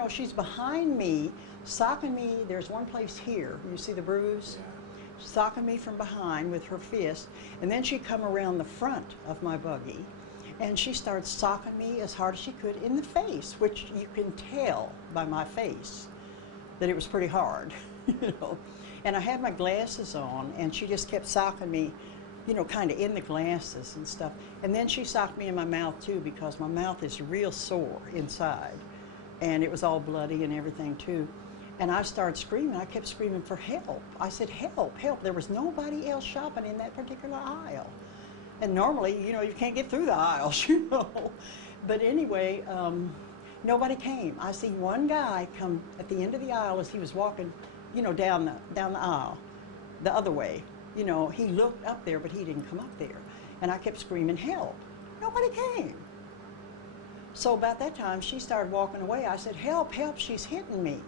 no, she's behind me, socking me. There's one place here. You see the bruise? Yeah. Socking me from behind with her fist, and then she'd come around the front of my buggy, and she started socking me as hard as she could in the face, which you can tell by my face that it was pretty hard, you know. And I had my glasses on, and she just kept socking me, you know, kind of in the glasses and stuff. And then she socked me in my mouth too, because my mouth is real sore inside, and it was all bloody and everything too. And I started screaming. I kept screaming for help. I said, help, help. There was nobody else shopping in that particular aisle. And normally, you know, you can't get through the aisles, you know. But anyway, nobody came. I see one guy come at the end of the aisle as he was walking, you know, down the aisle, the other way. You know, he looked up there, but he didn't come up there. And I kept screaming, help. Nobody came. So about that time, she started walking away. I said, help, help, she's hitting me.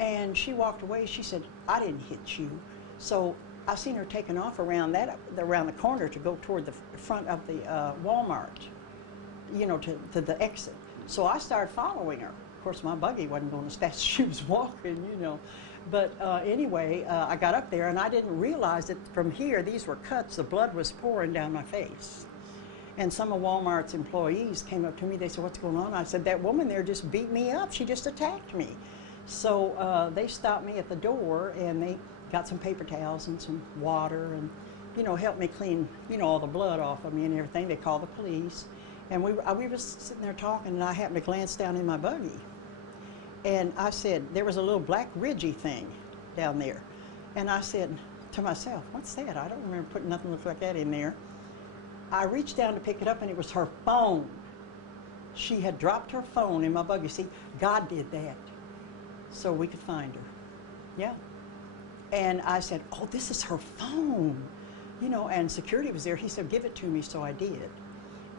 And she walked away. She said, I didn't hit you. So I seen her taking off around the corner to go toward the front of the Walmart, you know, to the exit. So I started following her. Of course, my buggy wasn't going as fast as she was walking, you know. But anyway, I got up there, and I didn't realize that from here, these were cuts. The blood was pouring down my face. And some of Walmart's employees came up to me. They said, what's going on? I said, that woman there just beat me up. She just attacked me. So they stopped me at the door, and they got some paper towels and some water and, you know, helped me clean, you know, all the blood off of me and everything. They called the police. And we were sitting there talking, and I happened to glance down in my buggy. And I said, there was a little black ridgy thing down there. And I said to myself, what's that? I don't remember putting nothing look like that in there. I reached down to pick it up, and it was her phone. She had dropped her phone in my buggy. See, God did that so we could find her. Yeah. And I said, oh, this is her phone. You know, and security was there. He said, give it to me, so I did.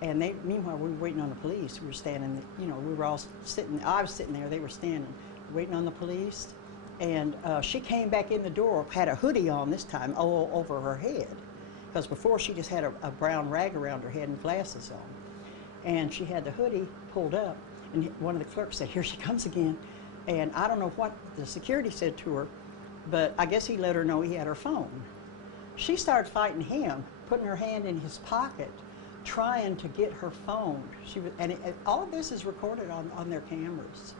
And meanwhile, we were waiting on the police. We were standing, you know, we were all sitting, I was sitting there, they were standing, waiting on the police. And she came back in the door, had a hoodie on this time, all over her head. Because before she just had a brown rag around her head and glasses on. And she had the hoodie pulled up, and one of the clerks said, here she comes again. And I don't know what the security said to her, but I guess he let her know he had her phone. She started fighting him, putting her hand in his pocket, trying to get her phone. All of this is recorded on their cameras.